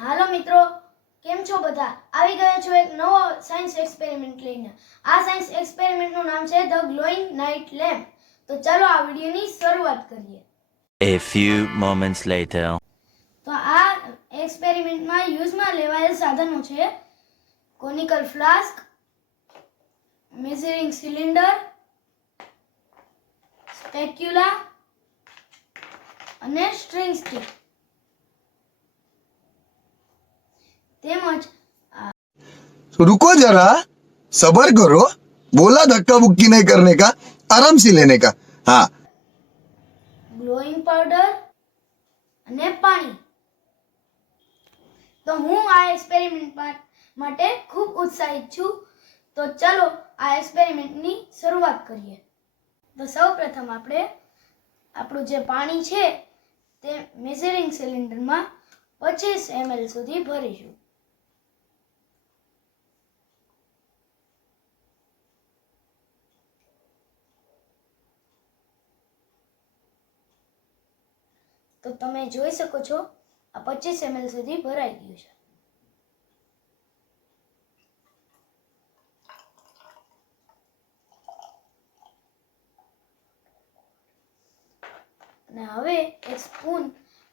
હાલો મિત્રો, કેમ છો બધા? આવી ગયા છો એક નવો સાયન્સ એક્સપેરિમેન્ટ લઈને. આ સાયન્સ એક્સપેરિમેન્ટનું નામ છે ધ ગ્લોઈંગ નાઇટ લેમ્પ. તો ચાલો આ વિડિયોની શરૂઆત કરીએ. A few moments later. તો આ એક્સપેરિમેન્ટમાં યુઝમાં લેવાયેલ સાધનો છે કોનિકલ ફ્લાસ્ક, મેઝરિંગ સિલિન્ડર, સ્પેક્યુલા અને સ્ટ્રિંગ સ્ટિક. તેમજ रुको जरा, सबर करो, बोला धक्का मुक्की नहीं करने का, आराम से लेने का. हाँ. ગ્લોઈંગ પાવડર અને પાણી. તો હું આ એક્સપેરિમેન્ટ માટે ખૂબ ઉત્સાહિત છું. તો ચાલો આ એક્સપેરિમેન્ટની શરૂઆત કરીએ. તો સૌપ્રથમ આપણે આપણું જે પાણી છે તે મેઝરિંગ સિલિન્ડરમાં 25 ml સુધી ભરીશું. તો તમે જોઈ શકો છો આ 25 ml સુધી ભરાઈ ગયું છે. અને હવે એક સ્પૂન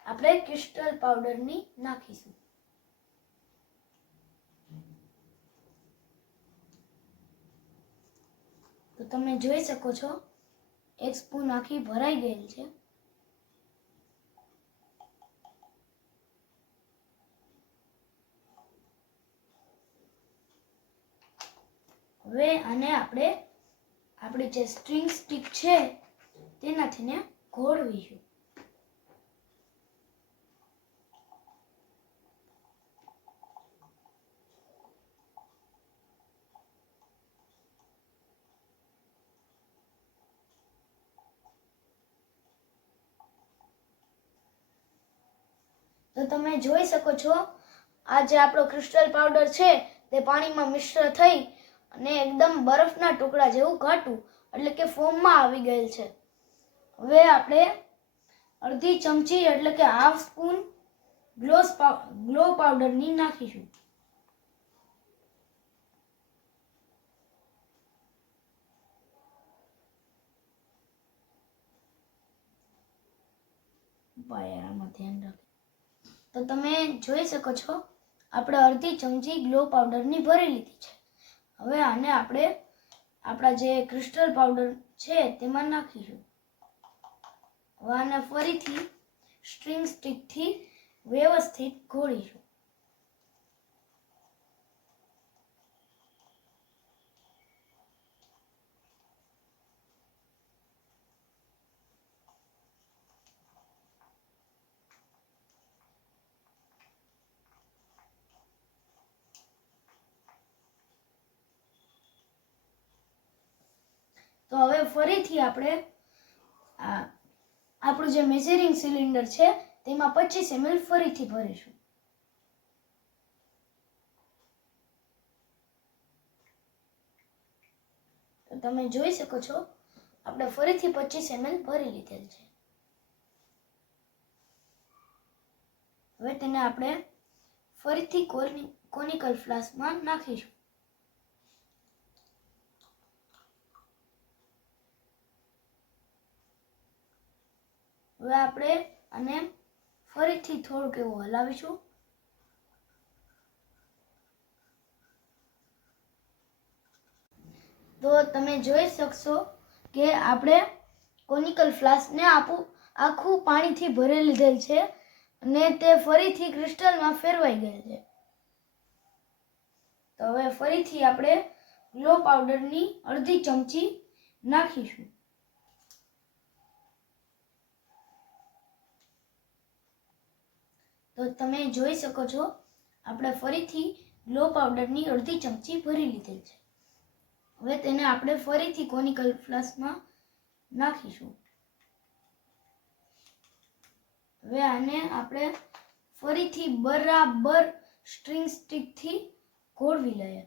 આપણે ક્રિસ્ટલ પાવડરની નાખીશું. તો તમે જોઈ શકો છો એક સ્પૂન આખી ભરાઈ ગયેલ છે. હવે આને આપણે આપણી જે સ્ટ્રિંગ સ્ટિક છે તેનાથી ને ઘોળવીશું. તો તમે જોઈ શકો છો આ જે આપણો ક્રિસ્ટલ પાવડર છે તે પાણીમાં મિશ્ર થઈ અને એકદમ બરફના ટુકડા જેવું ઘાટું એટલે કે ફોર્મમાં આવી ગયેલ છે. હવે આપણે અડધી ચમચી એટલે કે હાફ સ્પૂન ગ્લો પાવડરની નાખીશું. આમાં ધ્યાન રાખો. તો તમે જોઈ શકો છો આપણે અડધી ચમચી ગ્લો પાવડરની ભરી લીધી છે. હવે આને આપણે આપણા જે ક્રિસ્ટલ પાવડર છે તેમાં નાખીશું. હવે આને ફરીથી સ્ટ્રિંગ સ્ટિકથી વ્યવસ્થિત ઘોળીશું. તો હવે ફરીથી આપણે આપણું જે મેઝરિંગ સિલિન્ડર છે તેમાં 25 ml ફરીથી ભરીશું. તો તમે જોઈ શકો છો આપણે ફરીથી 25 ml ભરી લીધેલ છે. હવે તેને આપણે ફરીથી કોનિકલ ફ્લાસ્કમાં નાખીશું. હવે આપણે આને ફરીથી થોડુંક એવું હલાવીશું. તો તમે જોઈ શકશો કે આપણે કોનિકલ ફ્લાસ્કને આખું પાણીથી ભરી લીધેલ છે અને તે ફરીથી ક્રિસ્ટલમાં ફેરવાઈ ગયેલ છે. તો હવે ફરીથી આપણે ગ્લો પાવડરની અડધી ચમચી નાખીશું. તો તમે જોઈ શકો છો આપણે ફરીથી ગ્લો પાવડરની અડધી ચમચી ભરી લીધેલ છે. હવે તેને આપણે ફરીથી કોનિકલ ફ્લાસ્કમાં નાખીશું. હવે આને આપણે ફરીથી બરાબર સ્ટ્રિંગ સ્ટિકથી ઘોળવી લઈએ.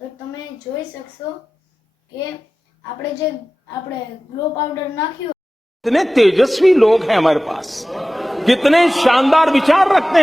તો તમે જોઈ શકશો કે આપણે જે આપણે ગ્લો પાવડર નાખ્યું कितने तेजस्वी लोग हैं हमारे पास, कितने शानदार विचार रखते हैं।